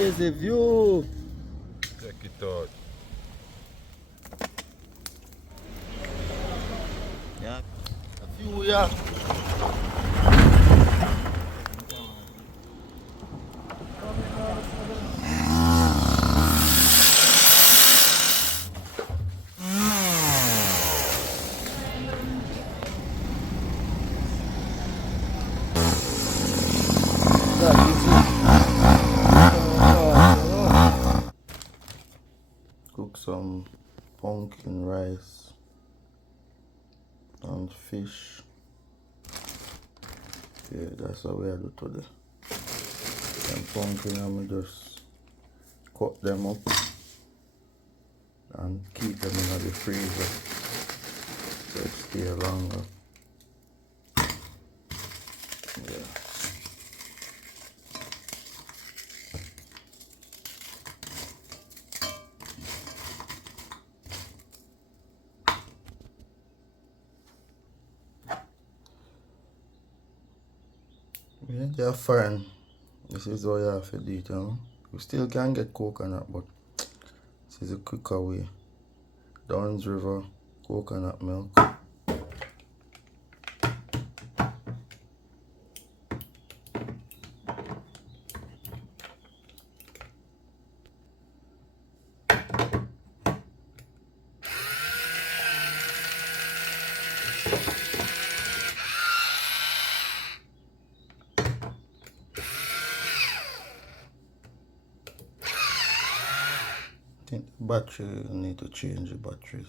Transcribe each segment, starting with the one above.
Crazy view. Check it out. Yeah. A few, yeah. That is it. Cook some pumpkin rice and fish. Yeah, that's what we are doing today. And pumpkin, I'm just cut them up and keep them in the freezer so it stay longer. Yeah. Yeah, they're fine. This is how you have to do it, you know. You still can get coconut, but this is a quicker way. Downs River coconut milk. I think the battery, you need to change the batteries.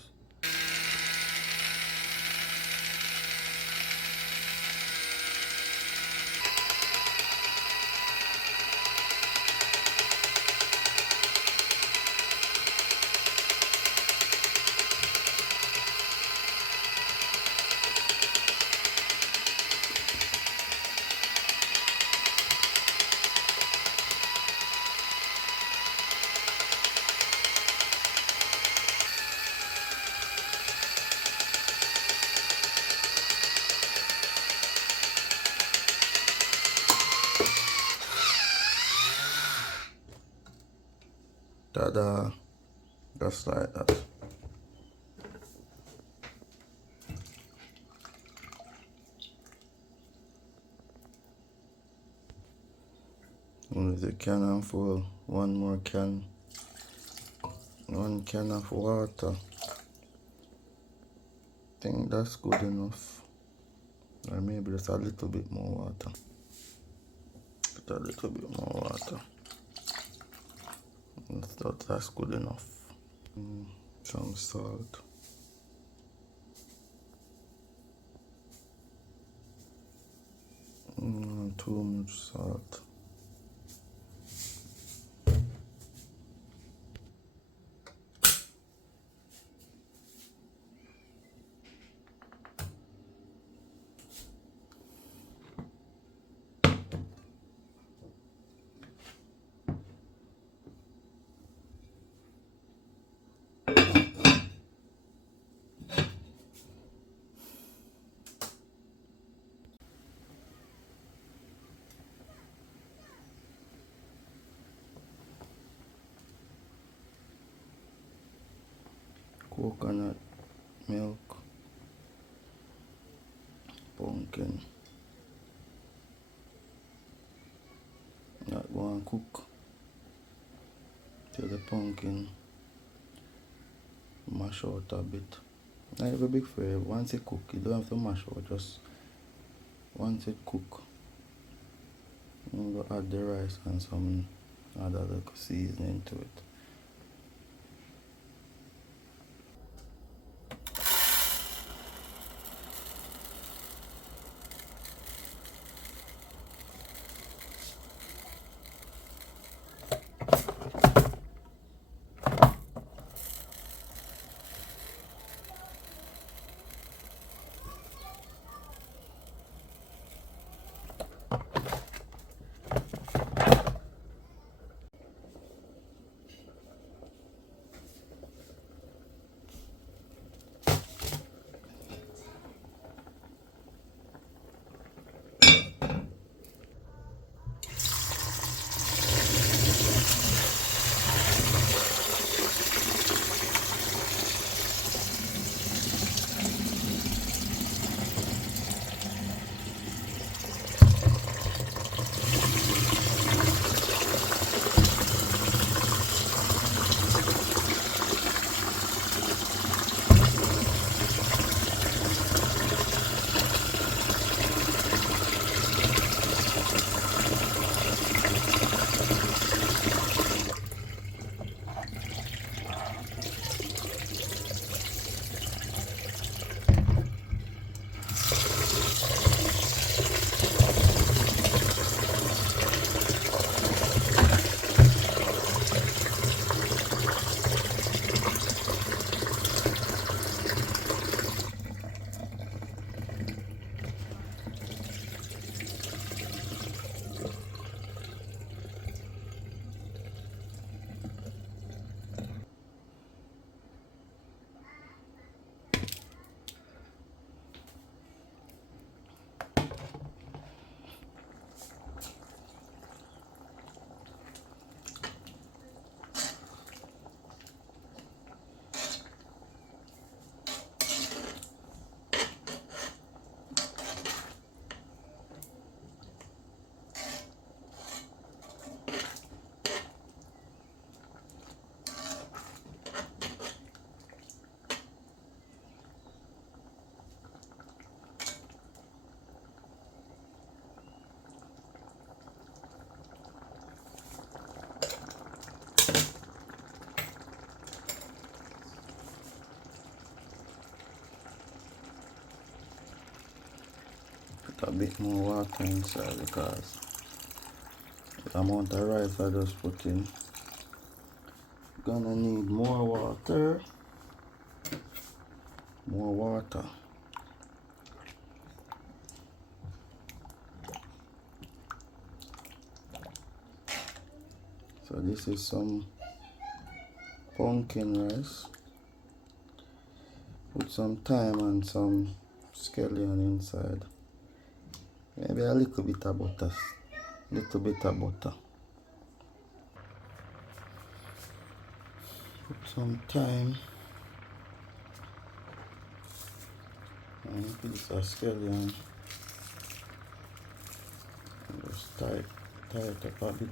Ta-da! Just like that. With the can and full, one more can, 1 can of water. I think that's good enough. Or maybe just a little bit more water. Put a little bit more water. That's good enough. Some salt. Too much salt. Coconut milk, pumpkin. That one cook till the pumpkin mash out a bit. Not even big fry. Once it cook, you don't have to mash out. Just once it cook, you go add the rice and some other little seasoning to it. bit more water inside because the amount of rice I just put in gonna need more water. More water. So this is some pumpkin rice with some thyme and some scallion inside. Maybe a little bit of butter. Little bit of butter. Put some thyme and a piece of scallion. And just tie it up a bit.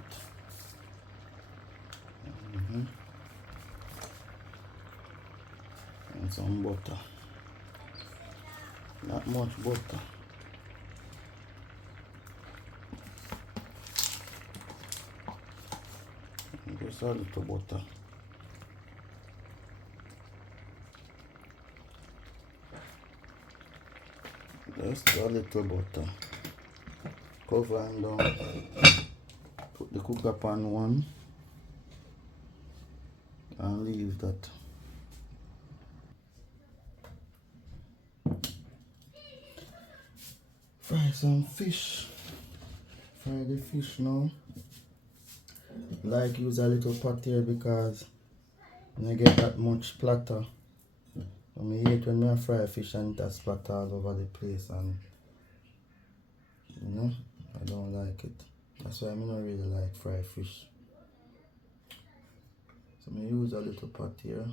And some butter. Not much butter. And just a little butter. Just a little butter. Cover and down. Put the cooker pan on and leave that. Fry some fish. Fry the fish now. Like use a little pot here because you don't get that much splatter. I hate when I fry fish and it splatter all over the place, and you know, I don't like it. That's why I don't really like fried fish. So I use a little pot here.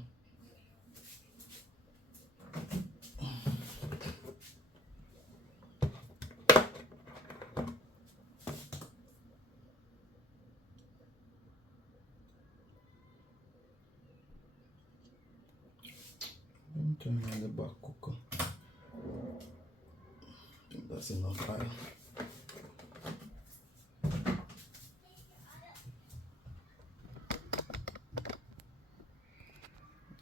And turn on the back cooker. I think that's enough oil.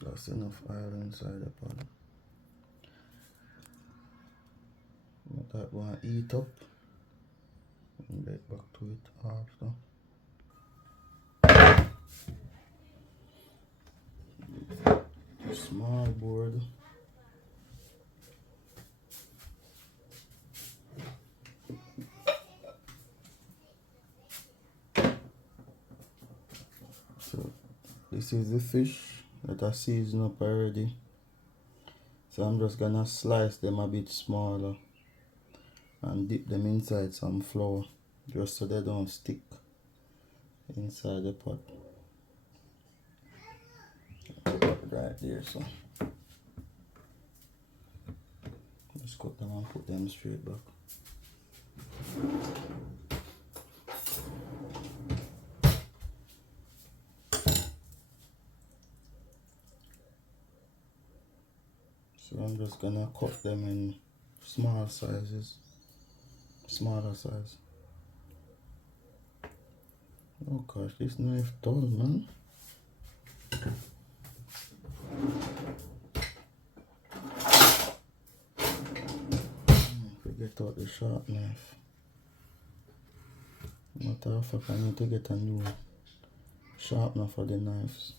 That's enough oil inside the pot. Let that one heat up and get back to it after. A small board. So this is the fish that I seasoned up already. So I'm just gonna slice them a bit smaller and dip them inside some flour just so they don't stick inside the pot. Right there, so just cut them and put them straight back. So I'm just gonna cut them in small sizes, smaller size. Oh gosh, this knife dull, man. Forget out the sharp knife. Matter of fact, I need to get a new sharpener for the knives.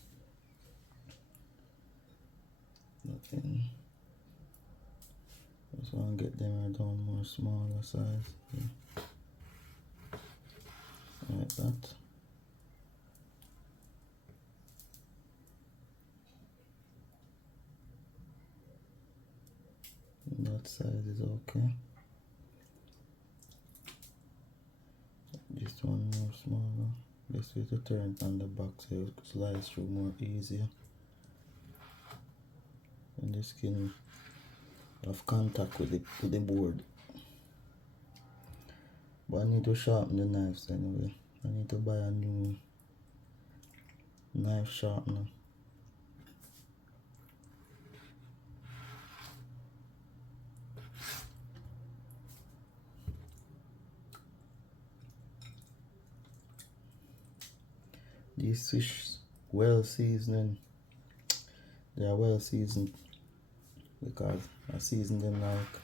Nothing. Just want to get them down more smaller size. Yeah. Like that. That size is okay. This one more smaller. This way to turn it on the back so you slice through more easier. And the skin have contact with the board. But I need to sharpen the knives anyway. I need to buy a new knife sharpener. These fish well seasoned. They are well seasoned because I seasoned them like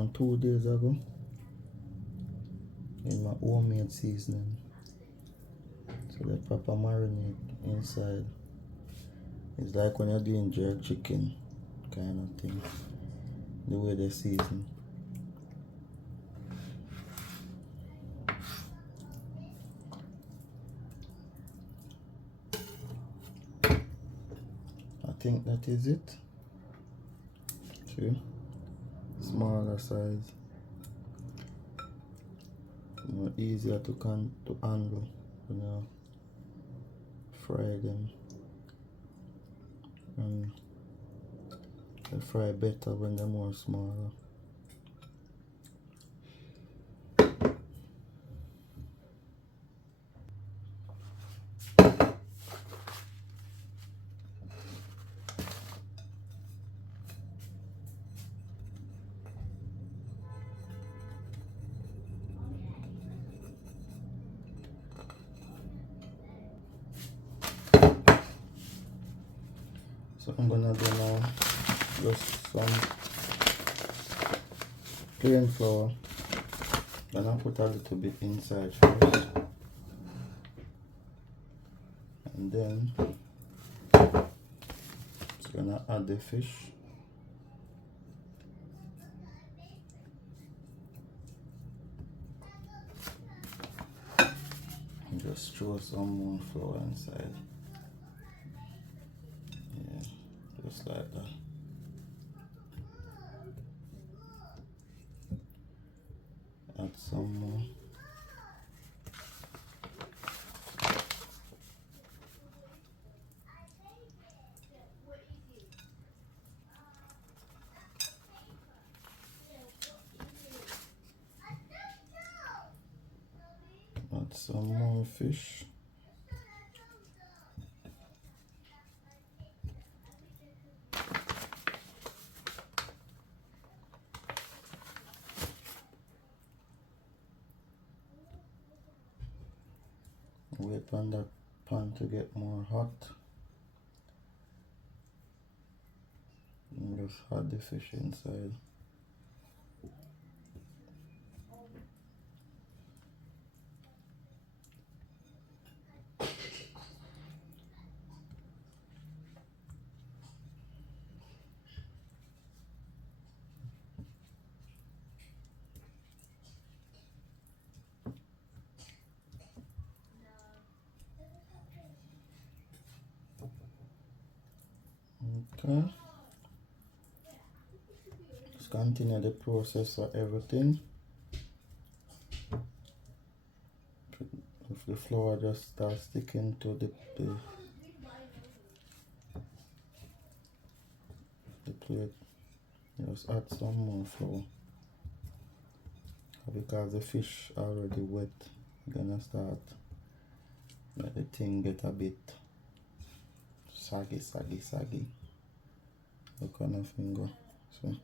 around 2 days ago in my homemade seasoning. So the proper marinade inside. It's like when you're doing jerk chicken kind of thing. The way they season. I think that is it. See? Smaller size. More easier to handle when you fry them. And they fry better when they're more smaller. So I'm gonna do now just some plain flour. Then I'll put a little bit inside first. And then just gonna add the fish. And just throw some more flour inside. Yeah, just like that. Add some more. Add some more fish. Wait on that pan to get more hot. And just add the fish inside. Okay. Just continue the process for everything. If the flour just starts sticking to the plate, just add some more flour. Because the fish already wet, you're gonna start let the thing get a bit saggy. Look on the finger. So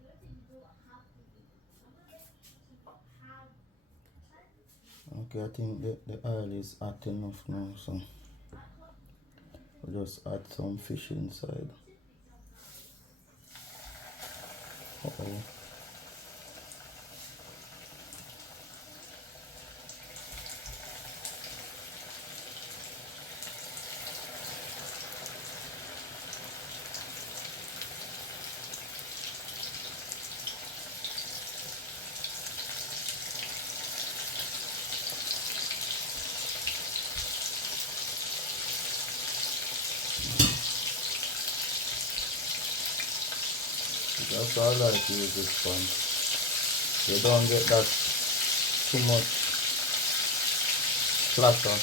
okay, I think the oil is hot enough now, so we'll just add some fish inside. Uh-oh. That's all I like to use this sponge. You don't get that too much flatter.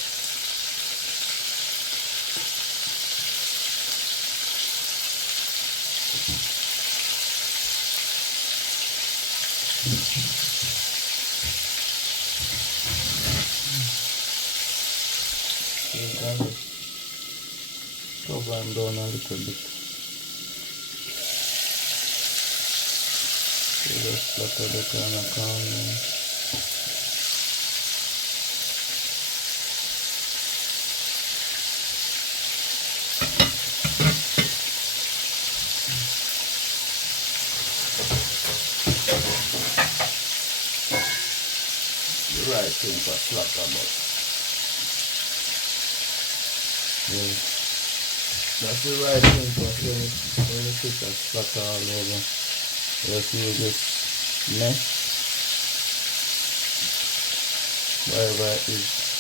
You can cover them down a little bit. Just flutter the kind of calm. right thing for slaughter, but yeah, that's the right thing for when you put a slaughter all over. Let's use this mesh, whatever it is.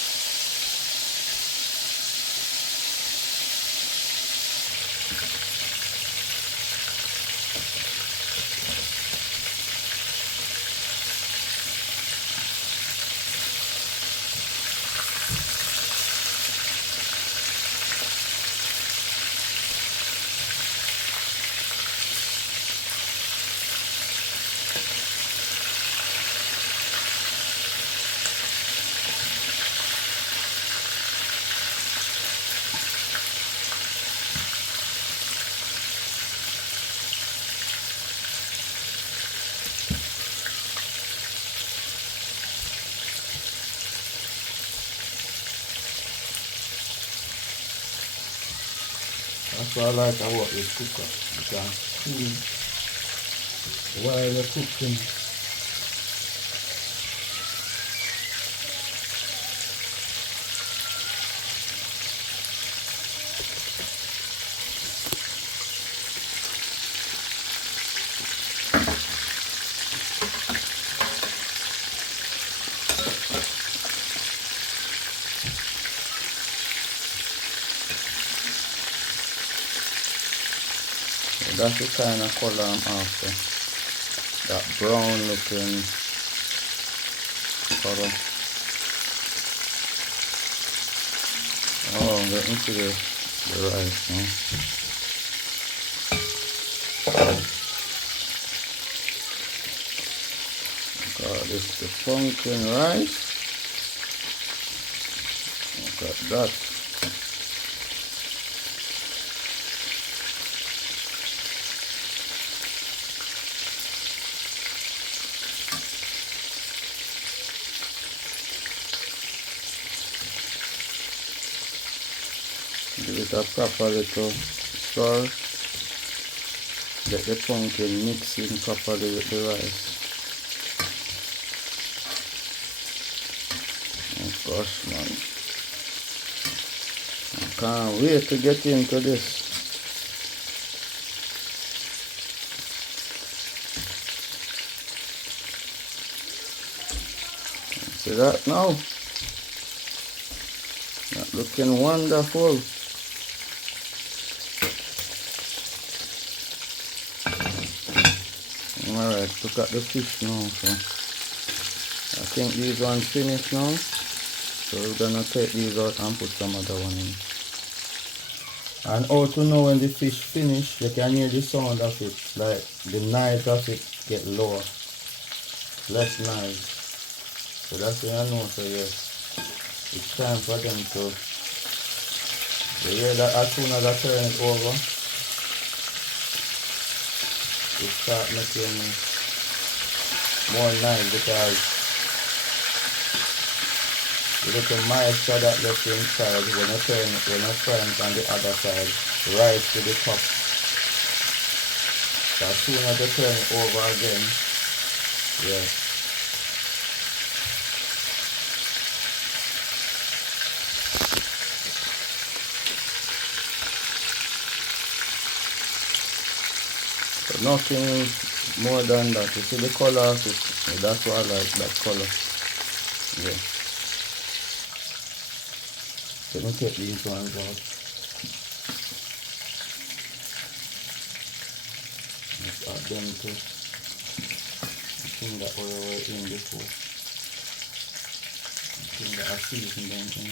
That's what I like about this cooker. You can cool while you're cooking. So that's the kind of color I'm after. That brown looking color. Oh, I'm getting to the rice now. Got this the pumpkin rice. Look at that. Give it a proper little stir. Let the pumpkin mix in properly with the rice. Oh gosh, man. I can't wait to get into this. See that now? That looking wonderful. Alright, look at the fish now. So I think these ones finished now. So we're gonna take these out and put some other one in. And how to know when the fish finish, you can hear the sound of it, like the knife of it get lower, less knife. So that's when I know, so yes, it's time for them to, you hear that as soon as I turn it over, it start making more nice because the little moisture that left inside when you turn it, when you turn it on the other side, rise to the top. So as soon as you turn it over again, yeah. So nothing more than that. You see the color of it? So that's why I like that color. Yeah. Let me take these ones out. Let's add them to the thing that we were in before. The thing that I seasoned them in.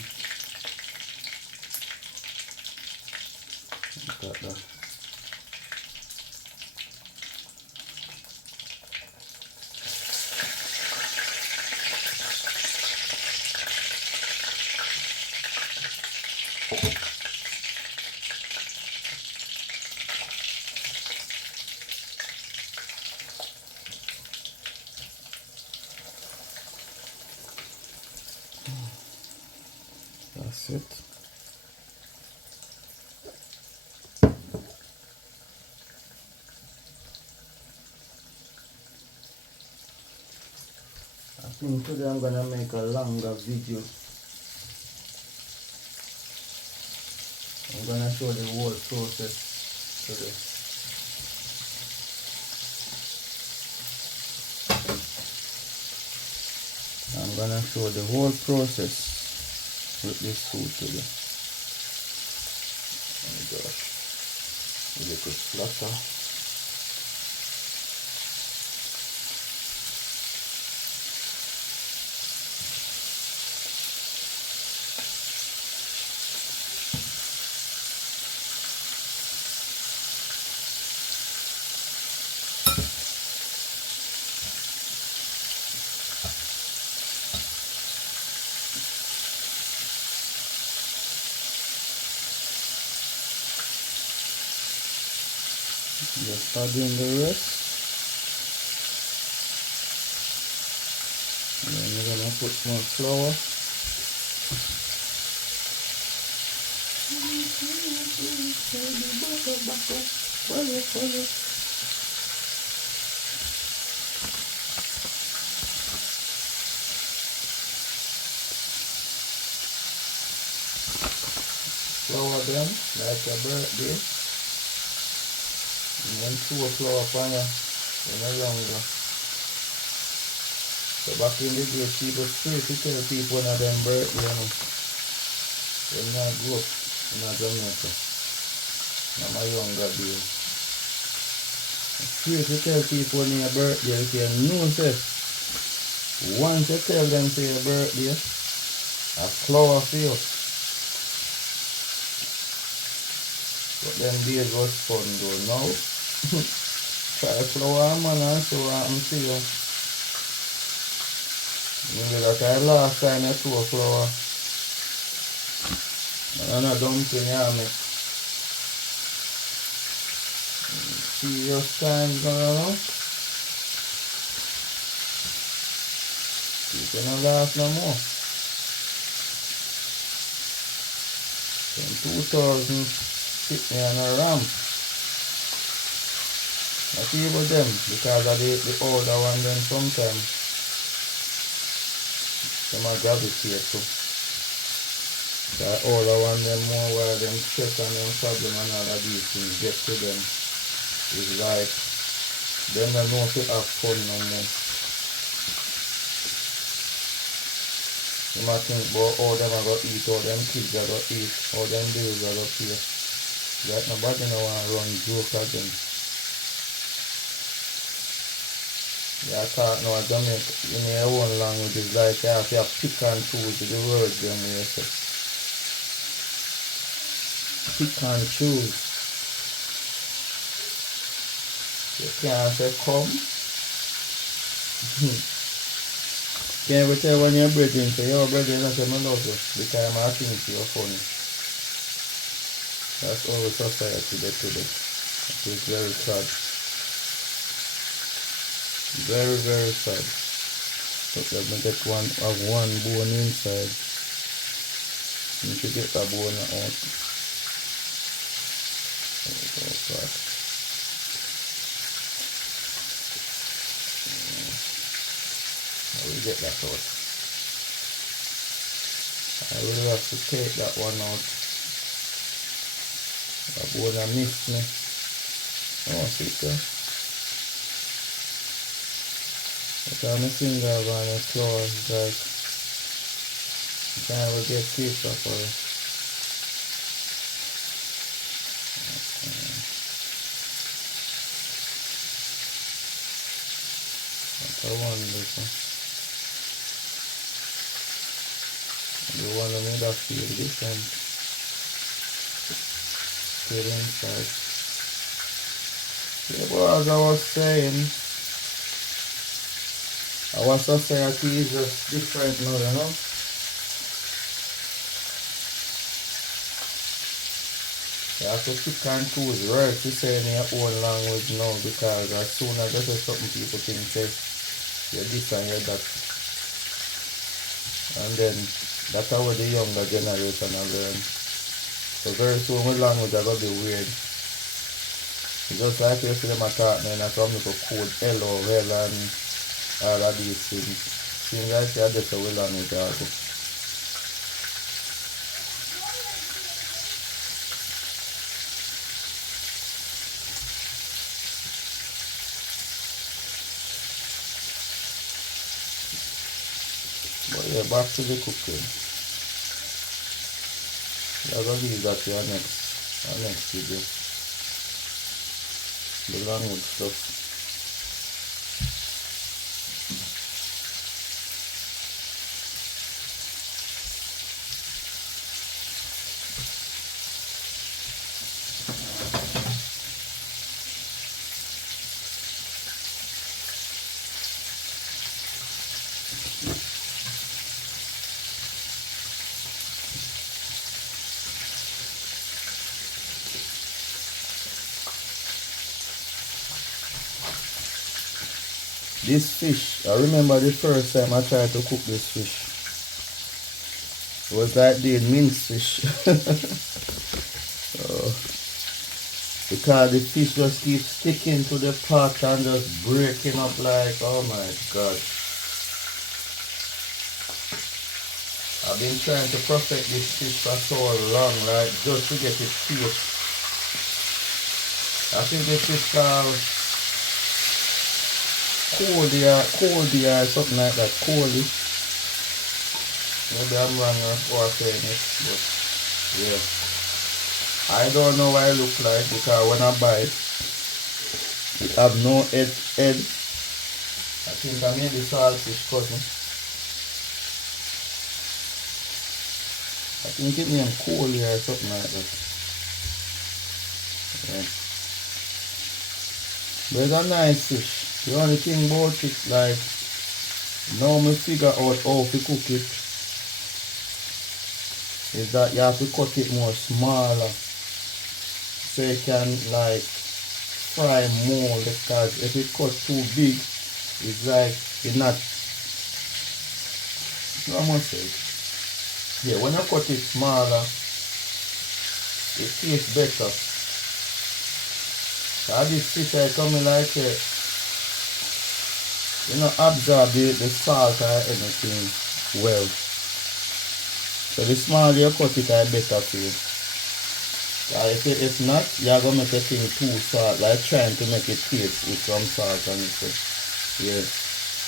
Look at that. That's it. think today I'm gonna make a longer video. I'm gonna show the whole process today. I'm gonna show the whole process with this food today. Oh my gosh, a little flatter. Just add in the rest. And then we're gonna put more flour. Flour them like a birthday. And then pour flour upon you in a longer. So back in the day, people straight to tell people on them birthday, you know. When I grew up in Jamaica, in my younger days. Straight to tell people on your birthday, if you know say, once you tell them for your birthday, a flour for you. But them days was fun though. Now, try flour man and so happen to you. Maybe that I last time I threw flour. And a dumpling you make. Serious times now, you know. You cannot last no more. In 2000, hit me on a ramp. Not even them, because of the older one then sometimes. Them are gravitate too. The older one them more where them stress and them problem and all of these things get to them. It's like them don't know to have fun no more. You might think about how them are going to eat, how them kids are going to eat, how them bills are going to pay. That nobody no want to run joke again. You talk now Jamaica in your own language is like you have to pick and choose the words them you say. Pick and choose. You can't say come. Can you tell when you're brethren say your brethren don't say I love you because I think you're funny. That's all the society today. It is very sad. Very, very sad. But let me get one bone inside. Need to get that bone out. Oh, God. I will get that out. I will have to take that one out. That bone I missed me. Oh, see there. But I'm missing that on the floor. It's like I can't ever get pizza for it. That's a wonderful. The one that made us feel different. Still inside. Yeah, but as I was saying, our society is just different now, you know. You have to pick and choose words to say in your own language now, because as soon as you say something, people think say you're this and you're that. And then that's how the younger generation are learn. So very soon with language are going to be weird. It's just like you see them talking and some little code hello, well and all of these things. Things I say I just will on it also. But yeah, back to the cooking. I'm gonna leave that to our next video. The language stuff. This fish, I remember the first time I tried to cook this fish. It was like doing minced fish. Because the fish just keeps sticking to the pot and just breaking up like, oh my god. I've been trying to perfect this fish for so long, like just to get it taste. I think this is called Coldy or something like that, Coldy. Maybe I'm wrong or saying it, but yeah. I don't know what it look like because when I buy it have no head. I think I made the saltfish cousin. I think it named Coldy or something like that. Yeah. But it's a nice fish. The only thing about it, like, now me figure out how to cook it, is that you have to cut it more smaller so you can like fry more, because if it cut too big, it's like you're not, I must say, yeah, when you cut it smaller, it tastes better. So this fish I coming like you know, absorb the salt or anything well. So the smaller you cut it, I better for you. If not, you're going to make the thing too salt, like trying to make it taste with some salt on it. Yeah,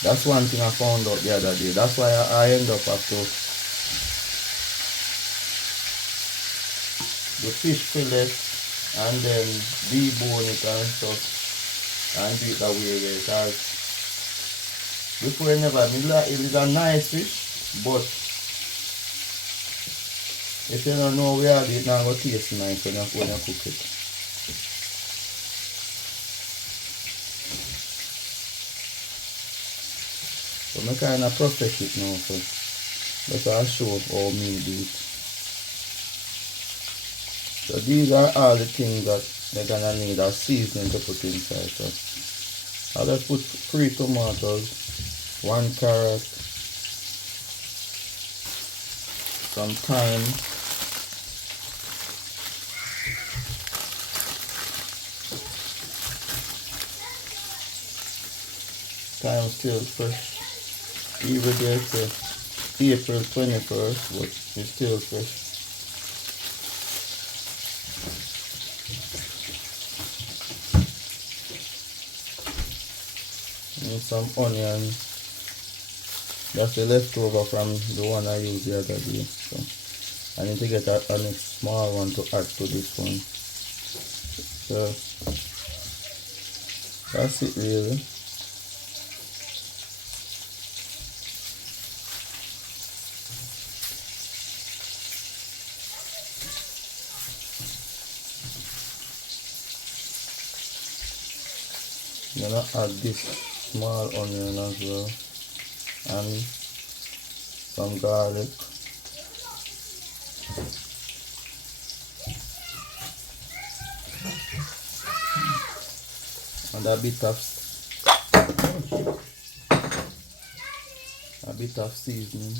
that's one thing I found out the other day. That's why I end up after the fish fillet and then debone it and stuff and do it that way, because before you never, it is a nice fish, but if you don't know where it's not going to taste nice when you cook it. So I kind of perfect it now, so that's why I show up how me do it. So these are all the things that they're gonna need as seasoning to put inside. So I'll just put 3 tomatoes, 1 carrot, some thyme, thyme still fresh, even though it's April 21st, but it's still fresh. And some onion. That's the leftover from the one I used the other day. So I need to get a next small one to add to this one. So that's it really. I'm gonna add this small onion as well and some garlic. And a bit of seasoning.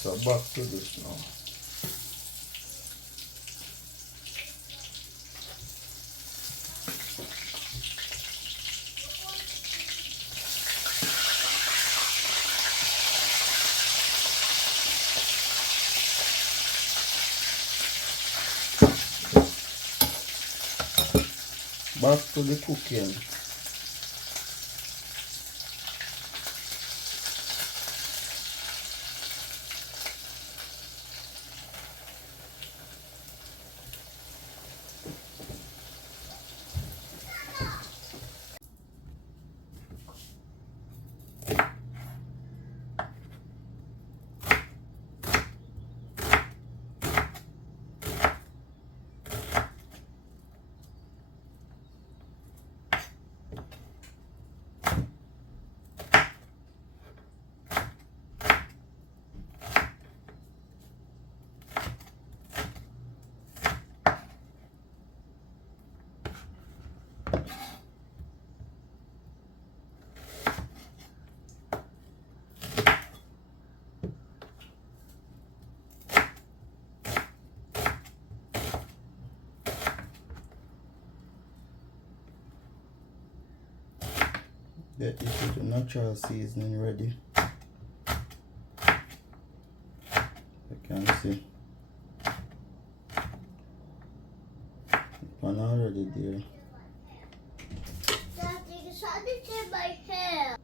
So back to this now. Back to the cooking. Get this with the natural seasoning ready. You can see one already there. Daddy, something in my hair.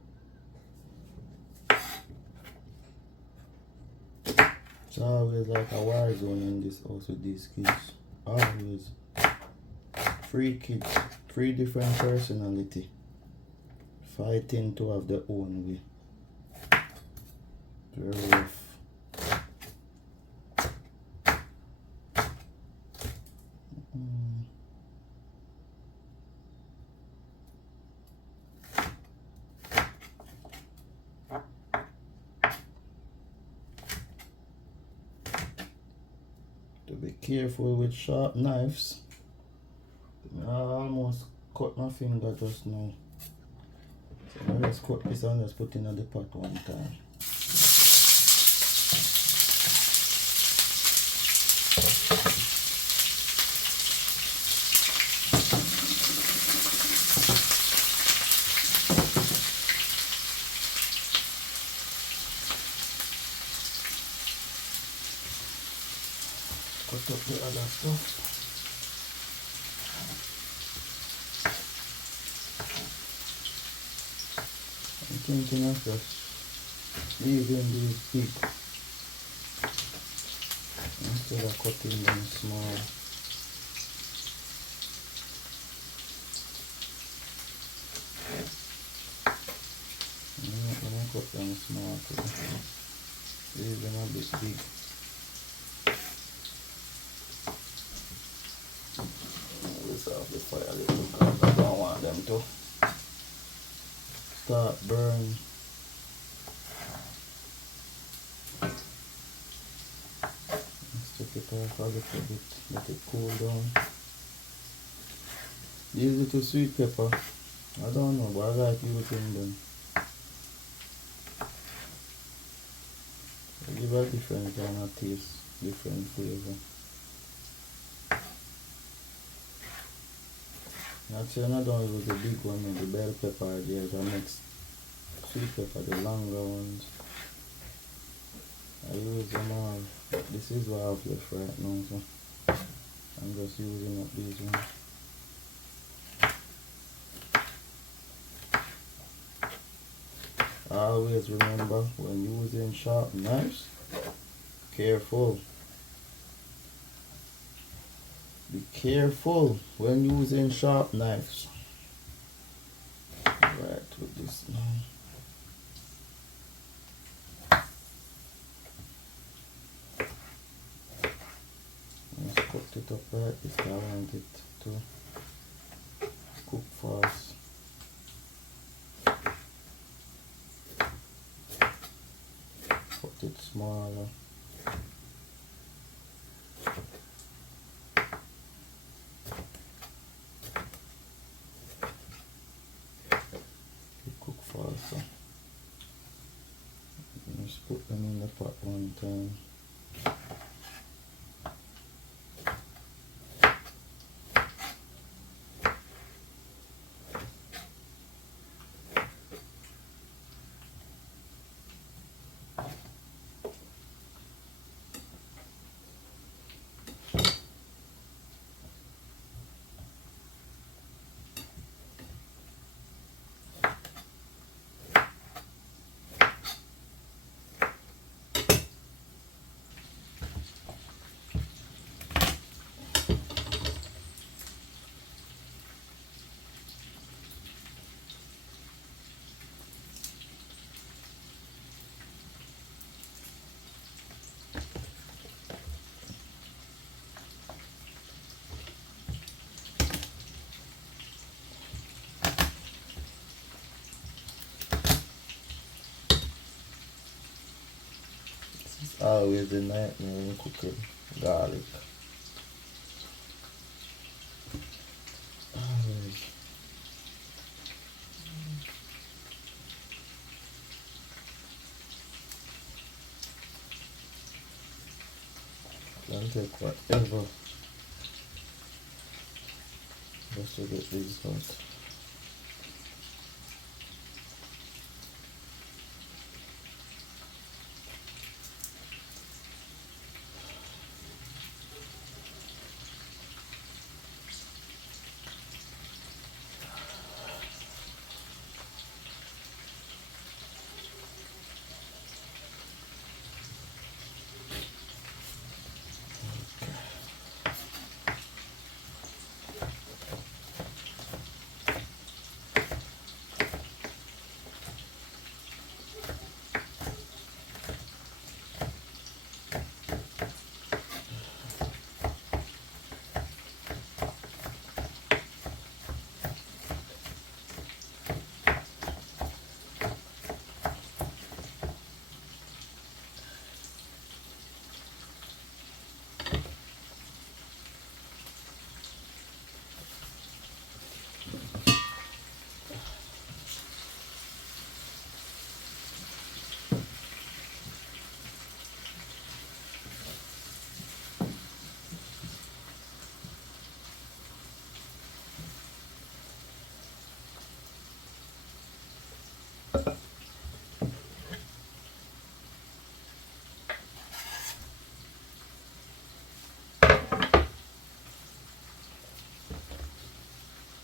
It's always like a war zone in this house with these kids. Always. 3 kids, 3 different personality. Fighting to have their own way. Very rough. To be careful with sharp knives. I almost cut my finger just now. So I just cut this and just put in the pot one time. Cut up the other stuff. I'm thinking of just leaving these big instead of cutting them small. I'm not gonna cut them small too. Leave them a bit big. This off the fire a little because I don't want them to start burn. Let's take it off a little bit, let it cool down. These little sweet pepper, I don't know, but I like using them. They give a different kind of taste, different flavor. Actually, I don't use the big one, the bell pepper, there's a next sweet pepper, the longer ones. I use them all. This is what I have left right now, so I'm just using up these ones. Always remember when using sharp knives, careful. Be careful when using sharp knives. Right with this now. Let's cut it up right this. I want it to cook fast. Cut it smaller. Cook faster. Just put them in the pot one time. It's always the nightmare when cooking garlic. Always. Can take forever just to get this out.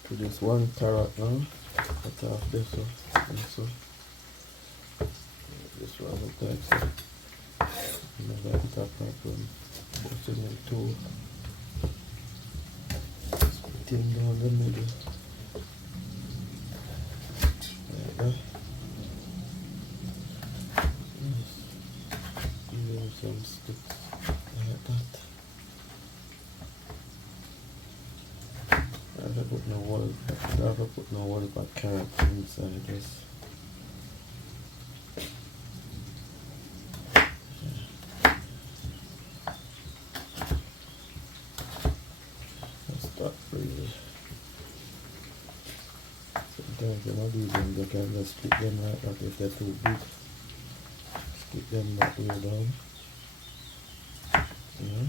To this one carrot now, cut off this one, this one. This one look like so. And then that top right one, put it in two. Split him down the middle. Like that. Yes. Give him some sticks like that. I don't put no whole but carrot inside this. That's not really. Sometimes you know these ones you can just split them right back if they're too big. Split them back way down. Yeah.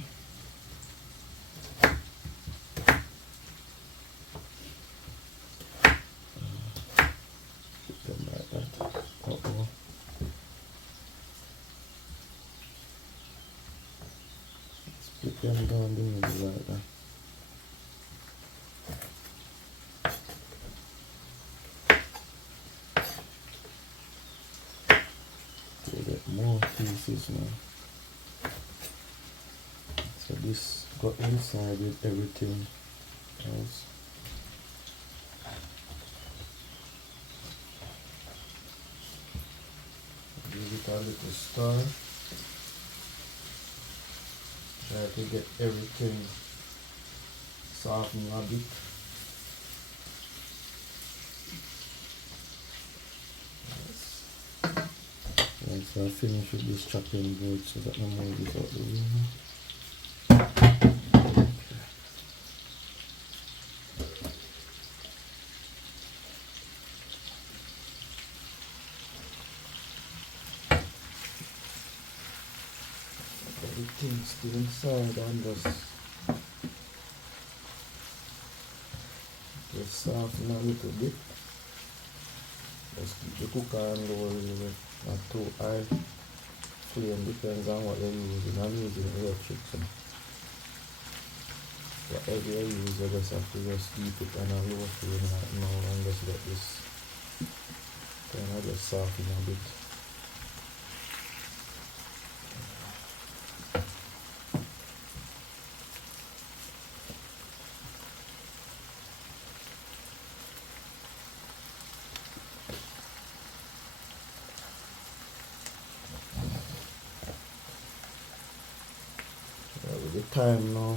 Split them down the middle like that. So you get more pieces now. So this got inside with everything else. Give it a little stir. Try to get everything softened a bit. Yes. So I finish with this chopping board so that I move it out the way now. Everything still inside and just soften a little bit. Just keep the cooker on low really, not too high. Flame depends on what you're using. I'm using electric, so whatever you use, you just have to just keep it on a low flame right now and just let this kind of just soften a bit. With the time now,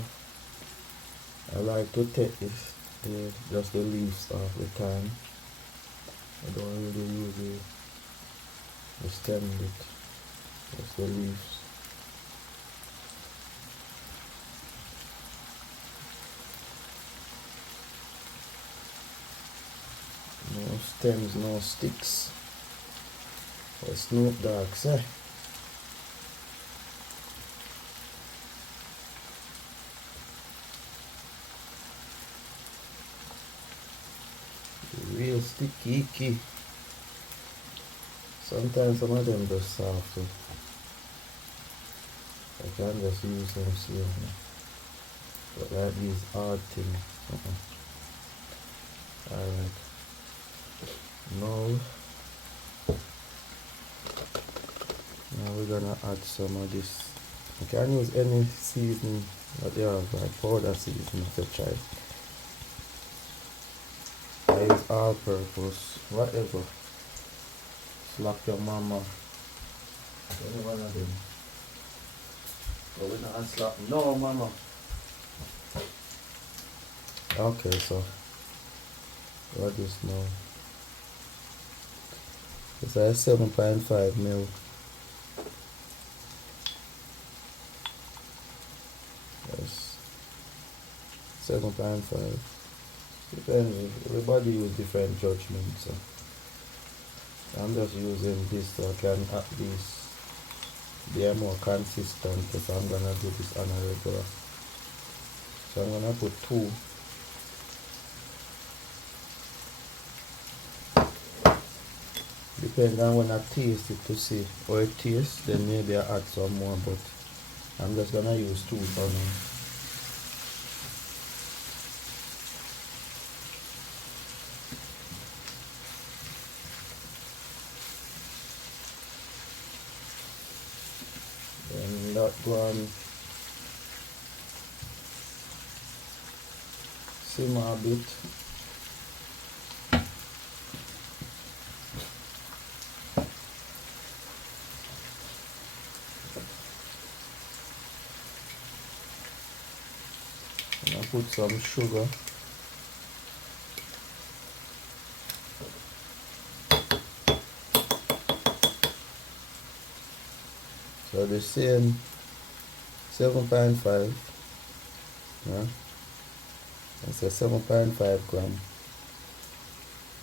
I like to take this, just the leaves off the time. I don't really use the stem bit, just the leaves. stems, no sticks. What Snoop Dogg say. Real sticky icky. Sometimes some of them just soft, so I can just use them seasoning. But like these hard things. Alright. Now we're gonna add some of this. You can use any seasoning that you have, like powder seasoning if you try. I use all purpose, whatever. Slap your mama. Any one of them. But we're not slap. No, mama. Okay, so what this now? It's a 7.5 mil. Yes. 7.5. Depends. Everybody use different judgments. So I'm just using this so I can at least be more consistent because I'm gonna do this on a regular. So I'm gonna put 2. Depends on when I taste it to see how it tastes, then maybe I add some more, but I'm just gonna use 2 for now. Then that one simmer a bit. And I put some sugar. So the same 7.5, yeah, it's a 7.5 gram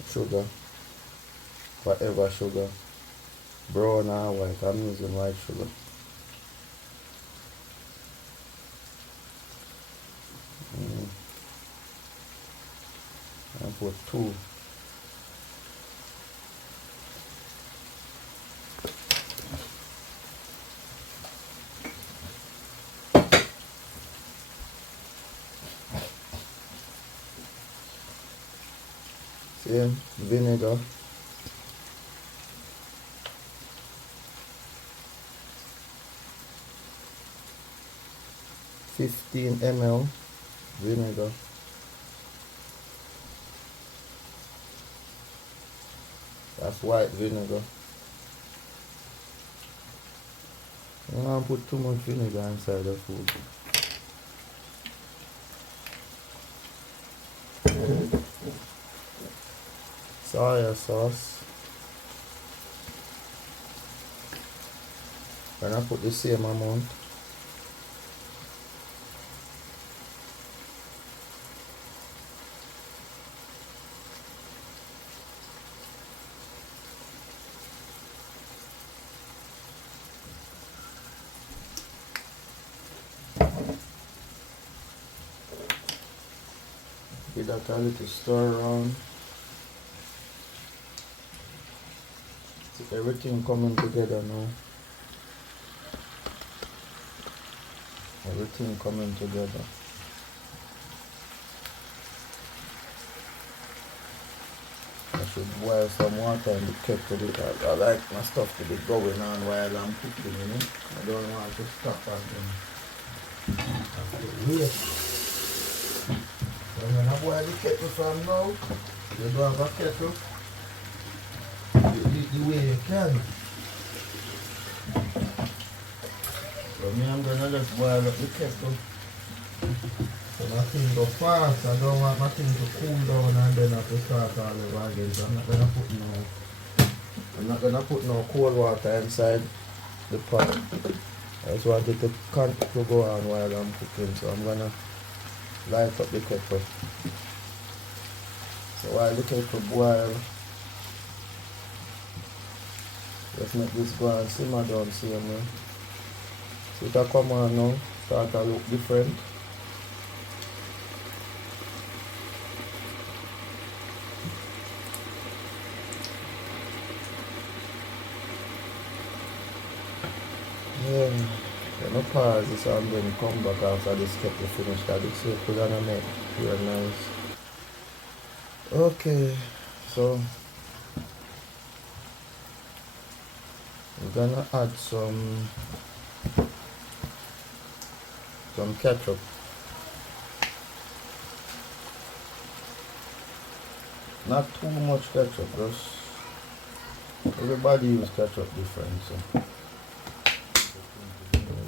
sugar, whatever sugar, brown or white. I'm using white sugar. I put 2. Same vinegar. 15 ml vinegar. That's white vinegar. You don't put too much vinegar inside the food. Soya sauce. And I put the same amount. Give that a little stir around. See everything coming together now. Everything coming together. I should boil some water in the kettle. I like my stuff to be going on while I'm cooking, you know. I don't want to stop and then have to wait. So I'm gonna boil the kettle from now. You don't have a kettle, you do it the way you can. So me, I'm gonna just boil up the kettle. So my thing go fast. I don't want my thing to cool down and then have to start all over again. So I'm not gonna put no cold water inside the pot. I just want it to go on while I'm cooking. So I'm gonna light up the kettle. So while the kettle boil, Let's make this go and simmer down same way. So it come on now, start to look different. Yeah, then I pause this and then come back after this get the finish that looks so cool and I make real nice. Okay, so we're gonna add some ketchup. Not too much ketchup, just everybody use ketchup different, so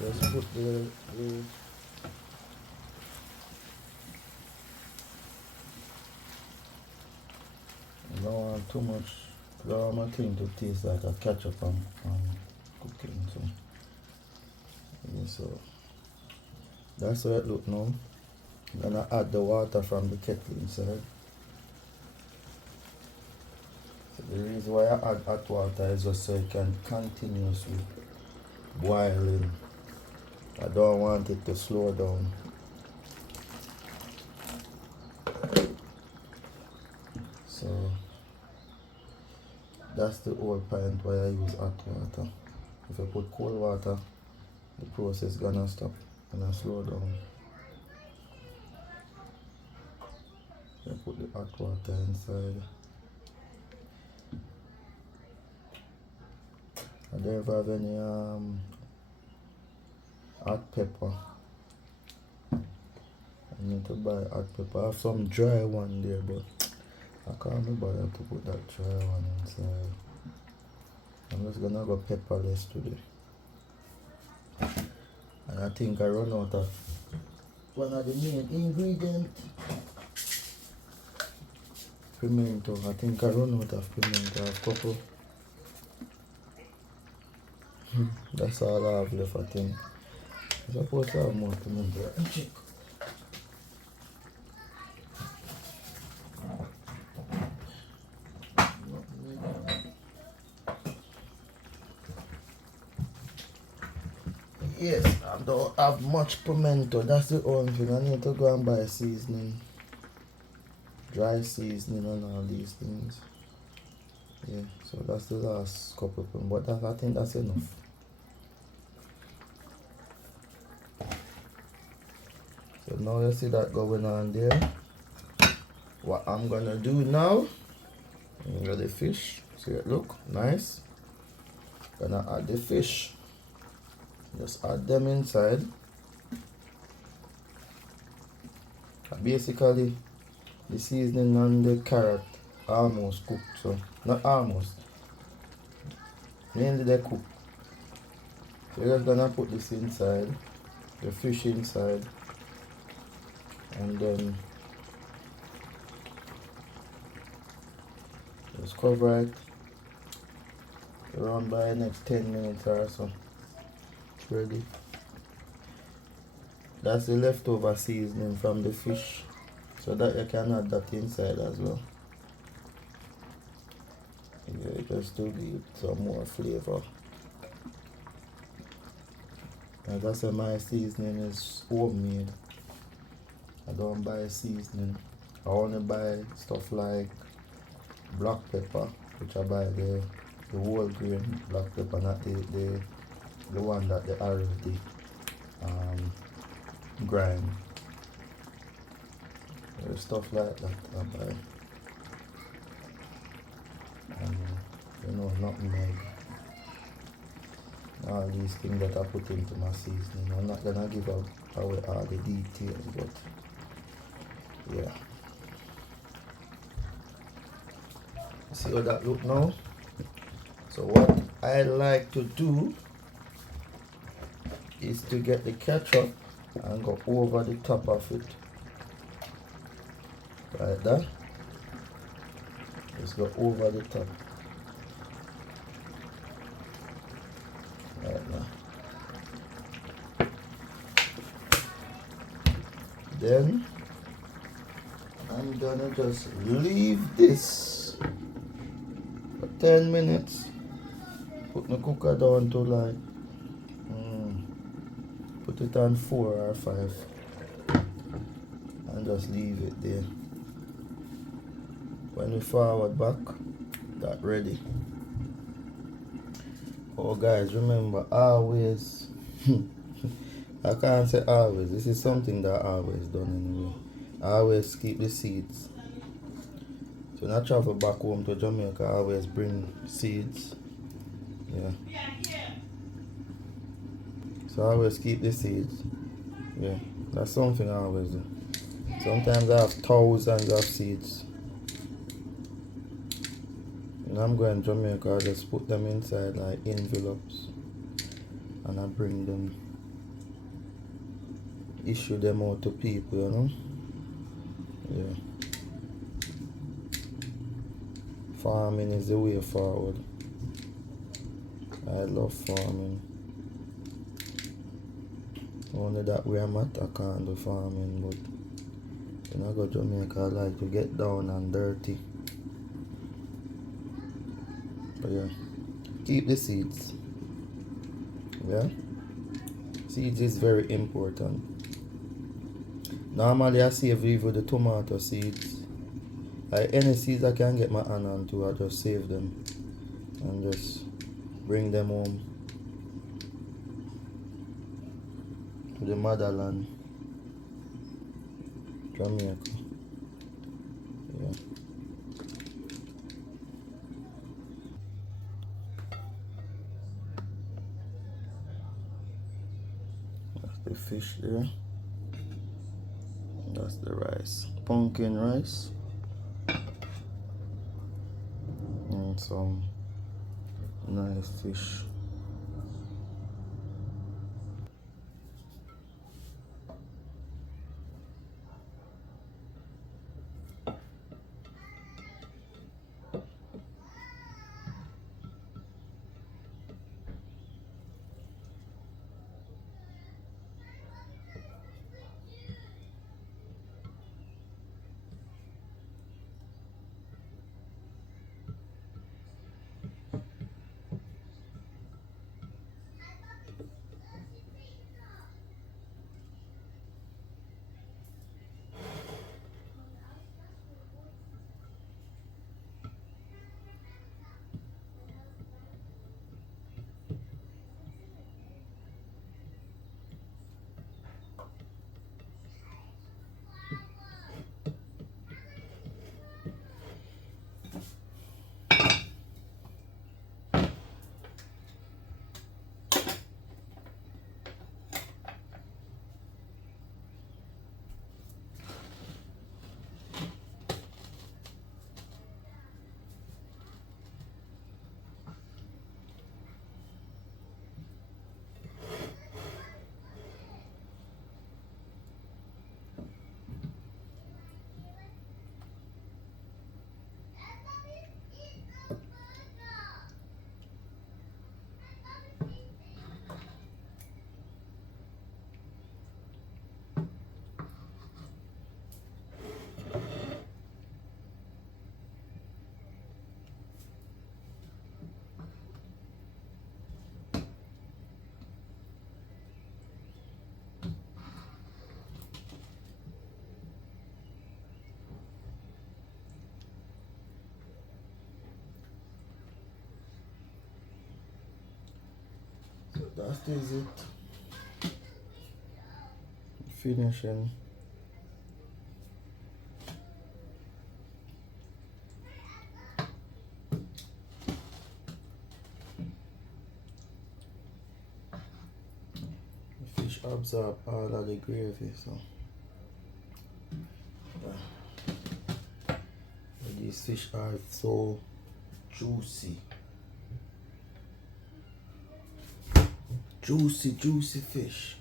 let's put the I don't want too much. I don't want my thing to taste like a ketchup and cooking, so yeah, so that's how it look now. I'm gonna add the water from the kettle inside. So the reason why I add hot water is just so it can continuously boiling. I don't want it to slow down. So that's the whole point why I use hot water. If I put cold water, the process gonna stop and slow down. I put the hot water inside. I don't have any hot pepper. I need to buy hot pepper. I have some dry one there, but I can't be bothered to put that dry one inside. I'm just gonna go pepperless today. And I think I run out of one of the main ingredients. Pimento. I think I run out of pimento. I have a couple. That's all I have left, I think. I'm supposed to have more pimento. Check. Yes, I don't have much pimento. That's the only thing. I need to go and buy seasoning. Dry seasoning and all these things. Yeah, so that's the last couple of them. But I think that's enough. So now you see that going on there. What I'm gonna do now, I'm gonna the fish. See it look nice. Gonna add the fish. Just add them inside. Basically, the seasoning and the carrot almost cooked, so not almost. Mainly they cook. So you're just gonna put this inside, the fish inside, and then just cover it around by the next 10 minutes or so. It's ready. That's the leftover seasoning from the fish, so that you can add that inside as well. Yeah, just to give some more flavor. As I said, my seasoning is homemade. I don't buy seasoning. I only buy stuff like black pepper, which I buy the whole grain black pepper, not the one that they already grind. There's stuff like that I buy. And nutmeg. All these things that I put into my seasoning. I'm not gonna give out away all the details, but yeah. See how that look now? So what I like to do is to get the ketchup and go over the top of it. Like that. Just go over the top. Right now. Then I'm gonna just leave this for 10 minutes put my cooker down to like put it on 4 or 5 and just leave it there. When we forward back, that ready. Oh guys, remember always I can't say always, this is something that I always done anyway. I always keep the seeds. So when I travel back home to Jamaica, I always bring seeds. Yeah. So I always keep the seeds. Yeah. That's something I always do. Sometimes I have thousands of seeds. When I'm going to Jamaica, I just put them inside like envelopes and I bring them, issue them out to people, you know? Yeah. Farming is the way forward. I love farming. Only that where I'm at, I can't do farming, but when I go to Jamaica, I like to get down and dirty. But yeah, keep the seeds. Yeah, seeds is very important. Normally, I save even the tomato seeds. Like any seeds I can get my hand onto, I just save them and just bring them home to the motherland, Jamaica. Yeah. That's the fish there. That's the rice. Pumpkin rice. And some nice fish. So that is it. Finishing. The fish absorb all of the gravy, so these fish are so juicy. Juicy fish.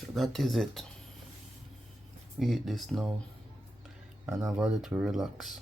So that is it. Eat this now and have a little relax.